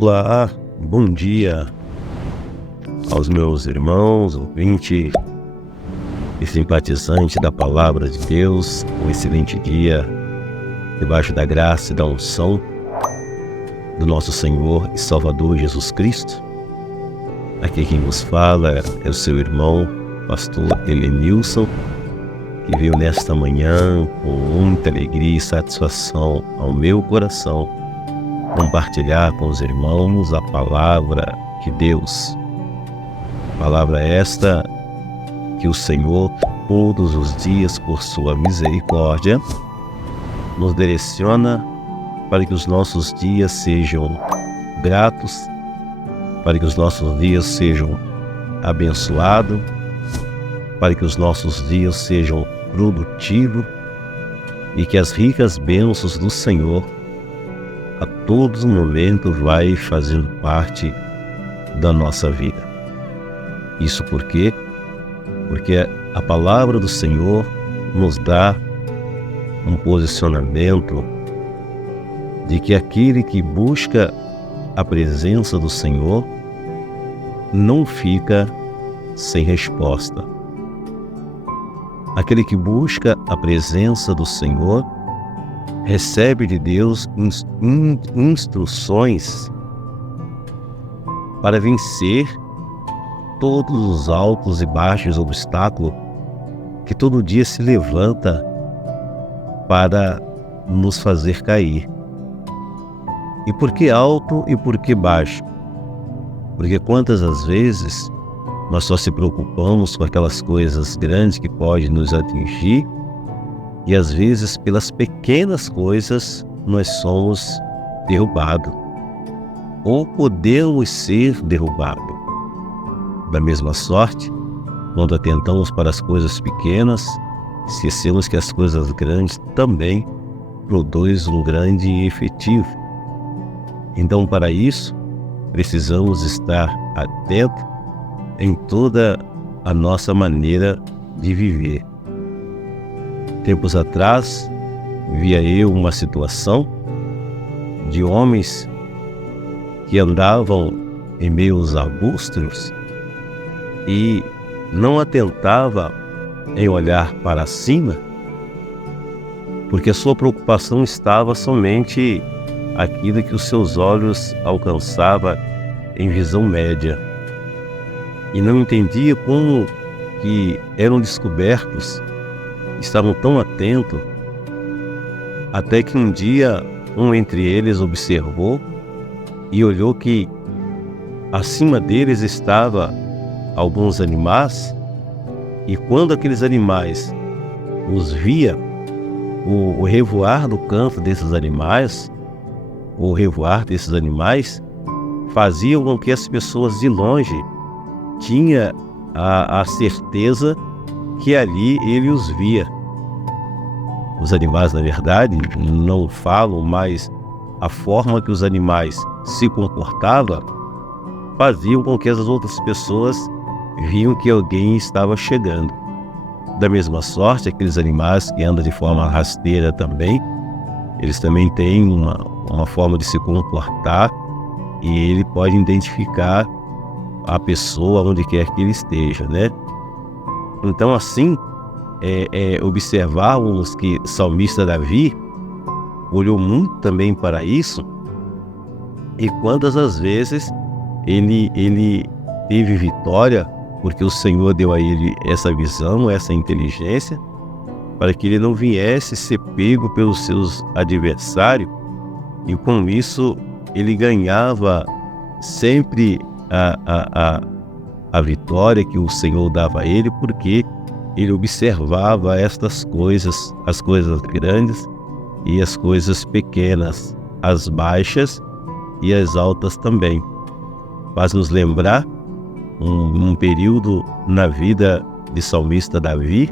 Olá, bom dia aos meus irmãos, ouvinte e simpatizante da Palavra de Deus. Um excelente dia, debaixo da graça e da unção do nosso Senhor e Salvador Jesus Cristo. Aqui quem vos fala é o seu irmão, pastor Helenilson, que veio nesta manhã com muita alegria e satisfação ao meu coração compartilhar com os irmãos a palavra de Deus. Palavra esta que o Senhor, todos os dias, por sua misericórdia, nos direciona para que os nossos dias sejam gratos, para que os nossos dias sejam abençoados, para que os nossos dias sejam produtivos e que as ricas bênçãos do Senhor a todos os momentos vai fazendo parte da nossa vida. Isso por quê? Porque a palavra do Senhor nos dá um posicionamento de que aquele que busca a presença do Senhor não fica sem resposta. Aquele que busca a presença do Senhor recebe de Deus instruções para vencer todos os altos e baixos obstáculos que todo dia se levanta para nos fazer cair. E por que alto e por que baixo? Porque quantas as vezes nós só se preocupamos com aquelas coisas grandes que podem nos atingir, e às vezes pelas pequenas coisas nós somos derrubados ou podemos ser derrubados. Da mesma sorte, quando atentamos para as coisas pequenas, esquecemos que as coisas grandes também produzem um grande efetivo. Então, para isso, precisamos estar atentos em toda a nossa maneira de viver. Tempos atrás, via eu uma situação de homens que andavam em meio aos arbustos e não atentava em olhar para cima, porque a sua preocupação estava somente aquilo que os seus olhos alcançavam em visão média, e não entendia como que eram descobertos, estavam tão atentos, até que um dia um entre eles observou e olhou que acima deles estava alguns animais, e quando aqueles animais os via, o revoar do canto desses animais, o revoar desses animais fazia com que as pessoas de longe tinham a certeza que ali ele os via. Os animais, na verdade, não falam, mas a forma que os animais se comportavam faziam com que as outras pessoas viam que alguém estava chegando. Da mesma sorte, aqueles animais que andam de forma rasteira também, eles também têm uma forma de se comportar, e ele pode identificar a pessoa onde quer que ele esteja, né? Então, assim, observávamos que o salmista Davi olhou muito também para isso, e quantas as vezes ele teve vitória, porque o Senhor deu a ele essa visão, essa inteligência, para que ele não viesse ser pego pelos seus adversários, e com isso ele ganhava sempre a vitória que o Senhor dava a ele, porque ele observava estas coisas, as coisas grandes e as coisas pequenas, as baixas e as altas também. Faz nos lembrar um período na vida de salmista Davi,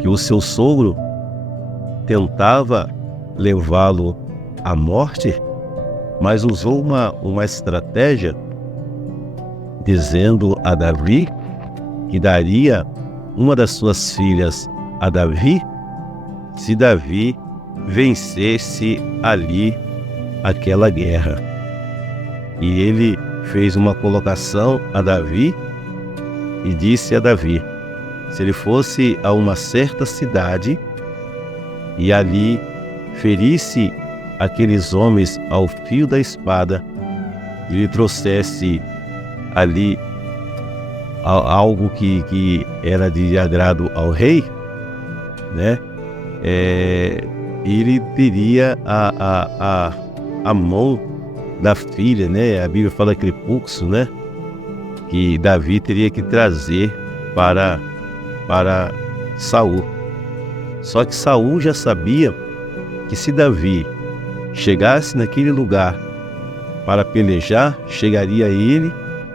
que o seu sogro tentava levá-lo à morte, mas usou uma estratégia, dizendo a Davi que daria uma das suas filhas a Davi se Davi vencesse ali aquela guerra. E ele fez uma colocação a Davi e disse a Davi: se ele fosse a uma certa cidade e ali ferisse aqueles homens ao fio da espada e lhe trouxesse ali algo que era de agrado ao rei, né? Ele teria a mão da filha, né? A Bíblia fala crepúxo, né? Que Davi teria que trazer para Saul. Só que Saul já sabia que se Davi chegasse naquele lugar para pelejar, chegaria ele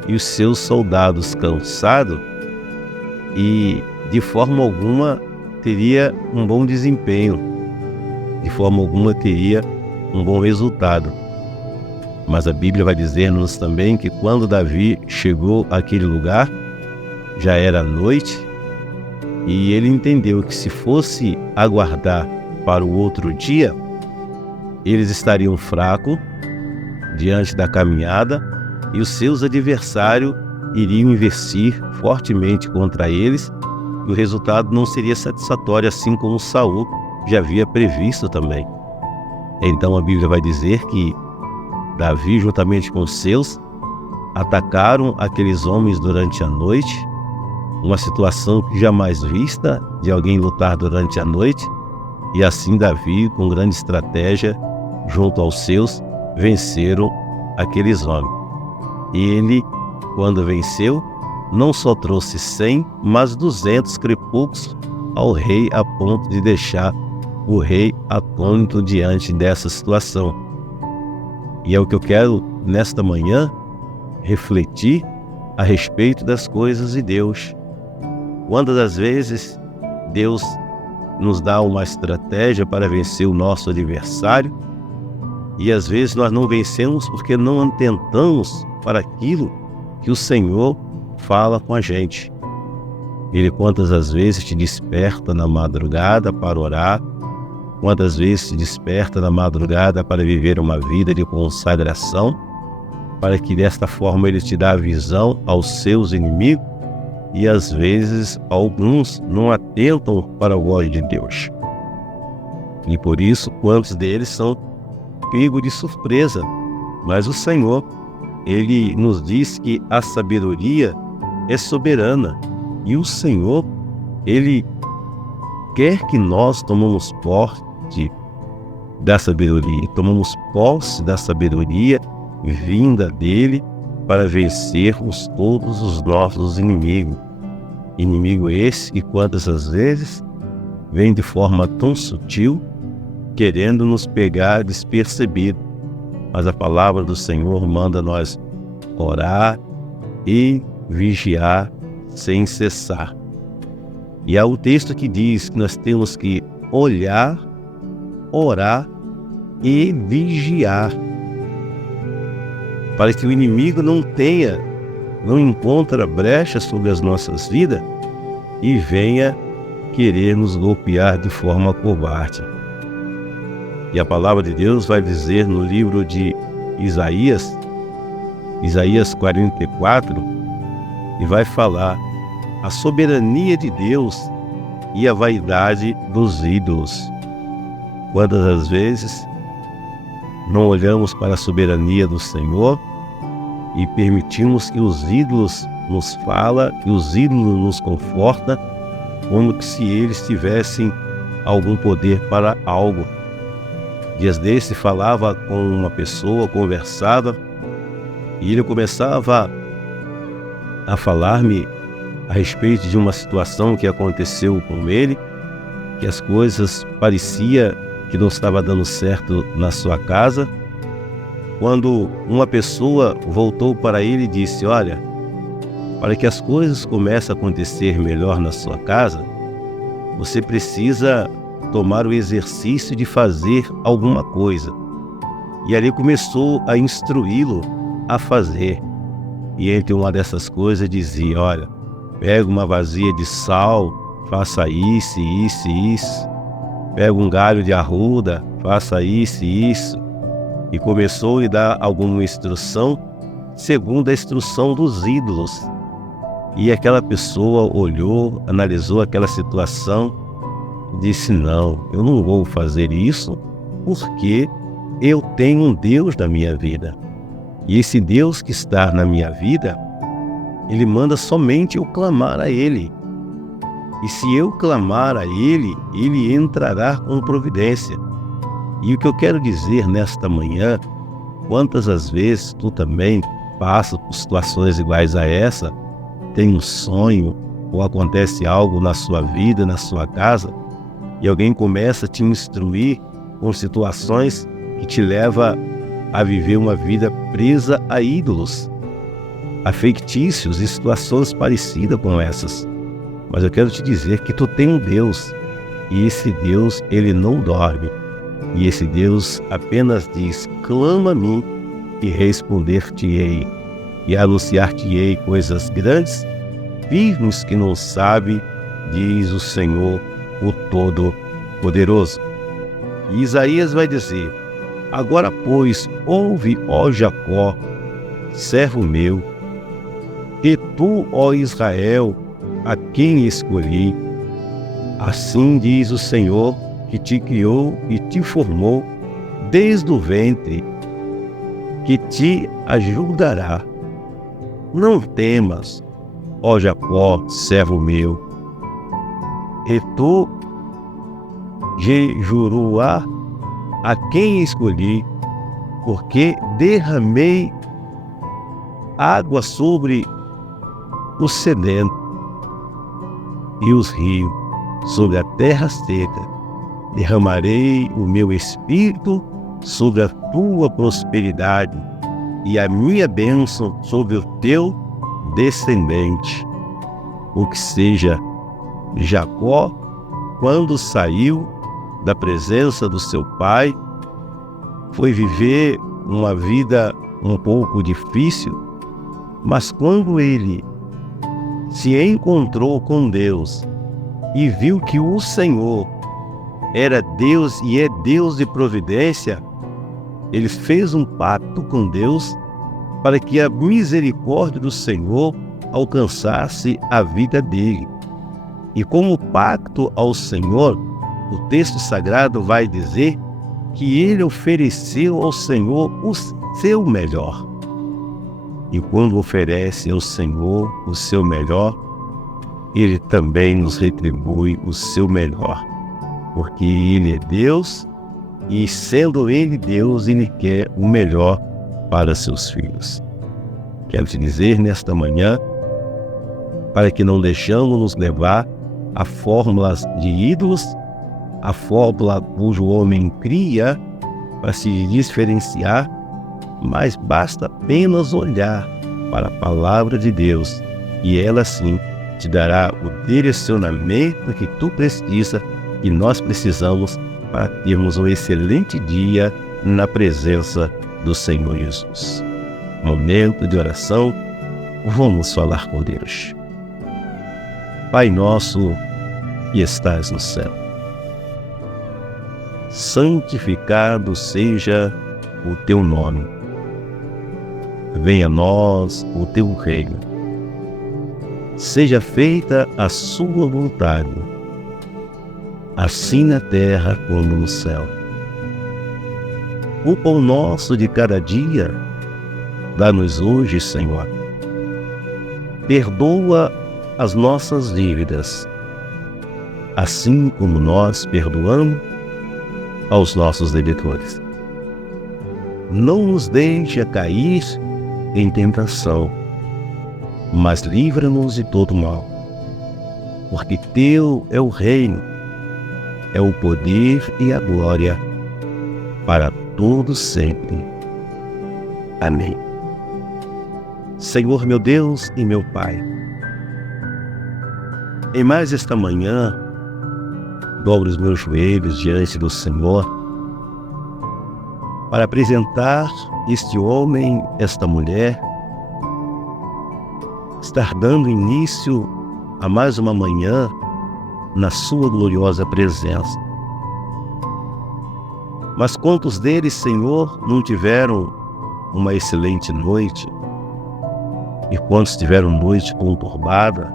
e os seus soldados cansados e de forma alguma teria um bom desempenho, de forma alguma teria um bom resultado. Mas a Bíblia vai dizer-nos também que quando Davi chegou àquele lugar, já era noite, e ele entendeu que se fosse aguardar para o outro dia, eles estariam fracos diante da caminhada e os seus adversários iriam investir fortemente contra eles e o resultado não seria satisfatório, assim como Saul já havia previsto também. Então a Bíblia vai dizer que Davi, juntamente com os seus, atacaram aqueles homens durante a noite, uma situação jamais vista de alguém lutar durante a noite, e assim Davi, com grande estratégia, junto aos seus, venceram aqueles homens. E ele, quando venceu, não só trouxe 100, mas 200 crepúsculos ao rei, a ponto de deixar o rei atônito diante dessa situação. E é o que eu quero, nesta manhã, refletir a respeito das coisas de Deus. Quantas das vezes Deus nos dá uma estratégia para vencer o nosso adversário e às vezes nós não vencemos porque não atentamos para aquilo que o Senhor fala com a gente. Ele quantas as vezes te desperta na madrugada para orar, quantas vezes te desperta na madrugada para viver uma vida de consagração, para que desta forma Ele te dá a visão aos seus inimigos, e às vezes alguns não atentam para o voz de Deus. E por isso, quantos deles são pegos de surpresa. Mas o Senhor, Ele nos diz que a sabedoria é soberana, e o Senhor, Ele quer que nós tomemos posse da sabedoria, tomamos posse da sabedoria vinda dele para vencermos todos os nossos inimigos. Inimigo esse que quantas as vezes vem de forma tão sutil, querendo nos pegar despercebido. Mas a palavra do Senhor manda nós orar e vigiar sem cessar. E há o texto que diz que nós temos que olhar, orar e vigiar, para que o inimigo não encontre brecha sobre as nossas vidas e venha querer nos golpear de forma covarde. E a palavra de Deus vai dizer no livro de Isaías 44, e vai falar a soberania de Deus e a vaidade dos ídolos. Quantas as vezes não olhamos para a soberania do Senhor e permitimos que os ídolos nos falem, que os ídolos nos confortam, como se eles tivessem algum poder para algo. Dias desses falava com uma pessoa, conversava, e ele começava a falar-me a respeito de uma situação que aconteceu com ele, que as coisas parecia que não estava dando certo na sua casa, quando uma pessoa voltou para ele e disse: olha, para que as coisas comecem a acontecer melhor na sua casa, você precisa tomar o exercício de fazer alguma coisa. E ali começou a instruí-lo a fazer. E entre uma dessas coisas dizia: olha, pega uma vasilha de sal, faça isso, isso e isso. Pega um galho de arruda, faça isso e isso. E começou a lhe dar alguma instrução segundo a instrução dos ídolos. E aquela pessoa olhou, analisou aquela situação e disse: não, eu não vou fazer isso porque eu tenho um Deus na minha vida. E esse Deus que está na minha vida, Ele manda somente eu clamar a Ele. E se eu clamar a Ele, Ele entrará com providência. E o que eu quero dizer nesta manhã, quantas as vezes tu também passa por situações iguais a essa, tem um sonho ou acontece algo na sua vida, na sua casa, e alguém começa a te instruir com situações que te leva a viver uma vida presa a ídolos, a fictícios e situações parecidas com essas. Mas eu quero te dizer que tu tem um Deus, e esse Deus, Ele não dorme. E esse Deus apenas diz: clama a mim e responder-te-ei, e anunciar-te-ei coisas grandes, firmes que não sabe, diz o Senhor, o Todo-Poderoso. E Isaías vai dizer: agora, pois, ouve, ó Jacó, servo meu, e tu, ó Israel, a quem escolhi. Assim diz o Senhor, que te criou e te formou desde o ventre, que te ajudará. Não temas, ó Jacó, servo meu, e tu, Jejuruá, a quem escolhi, porque derramei água sobre o sedento e os rios, sobre a terra seca. Derramarei o meu espírito sobre a tua prosperidade e a minha bênção sobre o teu descendente. O que seja Jacó, quando saiu da presença do seu pai, foi viver uma vida um pouco difícil, mas quando ele se encontrou com Deus e viu que o Senhor era Deus e é Deus de providência, ele fez um pacto com Deus para que a misericórdia do Senhor alcançasse a vida dele. E como pacto ao Senhor, o texto sagrado vai dizer que ele ofereceu ao Senhor o seu melhor. E quando oferece ao Senhor o seu melhor, Ele também nos retribui o seu melhor. Porque Ele é Deus e, sendo Ele Deus, Ele quer o melhor para seus filhos. Quero te dizer nesta manhã, para que não deixamos nos levar a fórmulas de ídolos, a fórmula cujo homem cria para se diferenciar, mas basta apenas olhar para a palavra de Deus e ela sim te dará o direcionamento que tu precisa e nós precisamos para termos um excelente dia na presença do Senhor Jesus. Momento de oração, vamos falar com Deus. Pai nosso que estás no céu, santificado seja o teu nome. Venha a nós o teu reino. Seja feita a sua vontade, assim na terra como no céu. O pão nosso de cada dia, dá-nos hoje, Senhor. Perdoa as nossas dívidas, assim como nós perdoamos aos nossos devedores. Não nos deixe cair em tentação, mas livra-nos de todo mal, porque teu é o reino, é o poder e a glória para todos sempre. Amém. Senhor meu Deus e meu Pai, em mais esta manhã, dobro os meus joelhos diante do Senhor para apresentar este homem, esta mulher, estar dando início a mais uma manhã na sua gloriosa presença. Mas quantos deles, Senhor, não tiveram uma excelente noite, E quantos tiveram noite conturbada,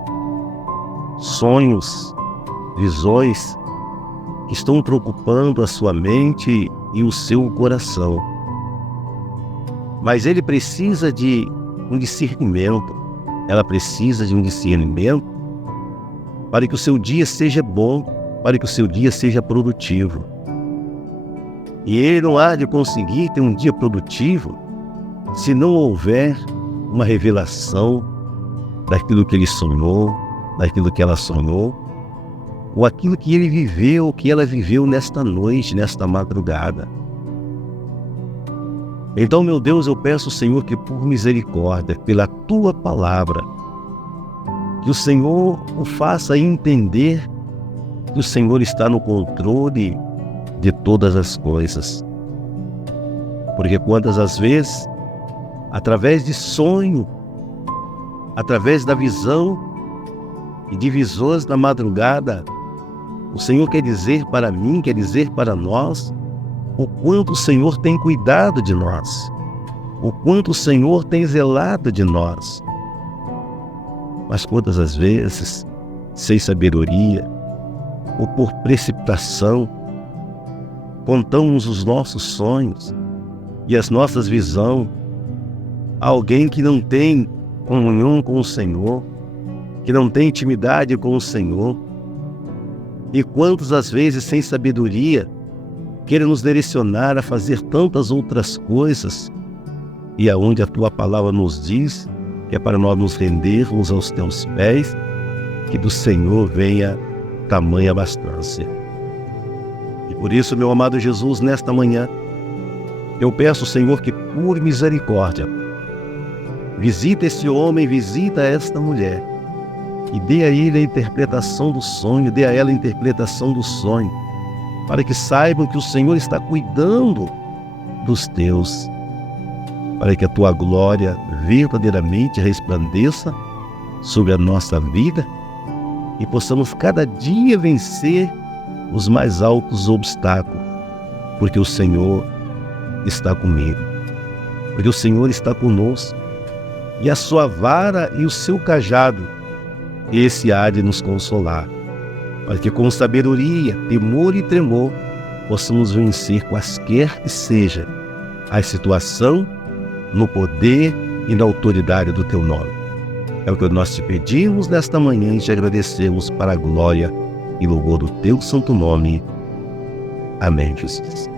sonhos, visões que estão preocupando a sua mente e o seu coração. Mas ele precisa de um discernimento, ela precisa de um discernimento para que o seu dia seja bom, para que o seu dia seja produtivo. E ele não há de conseguir ter um dia produtivo se não houver uma revelação daquilo que ele sonhou, daquilo que ela sonhou, ou aquilo que ele viveu, que ela viveu nesta noite, nesta madrugada. Então, meu Deus, eu peço, Senhor, que por misericórdia, pela Tua palavra, que o Senhor o faça entender que o Senhor está no controle de todas as coisas. Porque quantas as vezes, através de sonho, através da visão e de visões da madrugada, o Senhor quer dizer para mim, quer dizer para nós, o quanto o Senhor tem cuidado de nós, o quanto o Senhor tem zelado de nós. Mas quantas as vezes, sem sabedoria, ou por precipitação, contamos os nossos sonhos e as nossas visões a alguém que não tem comunhão com o Senhor, que não tem intimidade com o Senhor. E quantas as vezes, sem sabedoria, queira nos direcionar a fazer tantas outras coisas, e aonde a Tua palavra nos diz que é para nós nos rendermos aos Teus pés, que do Senhor venha tamanha abastança. E por isso, meu amado Jesus, nesta manhã, eu peço, Senhor, que por misericórdia, visita esse homem, visita esta mulher, e dê a ele a interpretação do sonho, dê a ela a interpretação do sonho, para que saibam que o Senhor está cuidando dos teus, para que a Tua glória verdadeiramente resplandeça sobre a nossa vida e possamos cada dia vencer os mais altos obstáculos, porque o Senhor está comigo, porque o Senhor está conosco, e a Sua vara e o Seu cajado, esse há de nos consolar, para que com sabedoria, temor e tremor possamos vencer quaisquer que seja a situação, no poder e na autoridade do Teu nome. É o que nós te pedimos nesta manhã e te agradecemos para a glória e louvor do Teu santo nome. Amém, Jesus.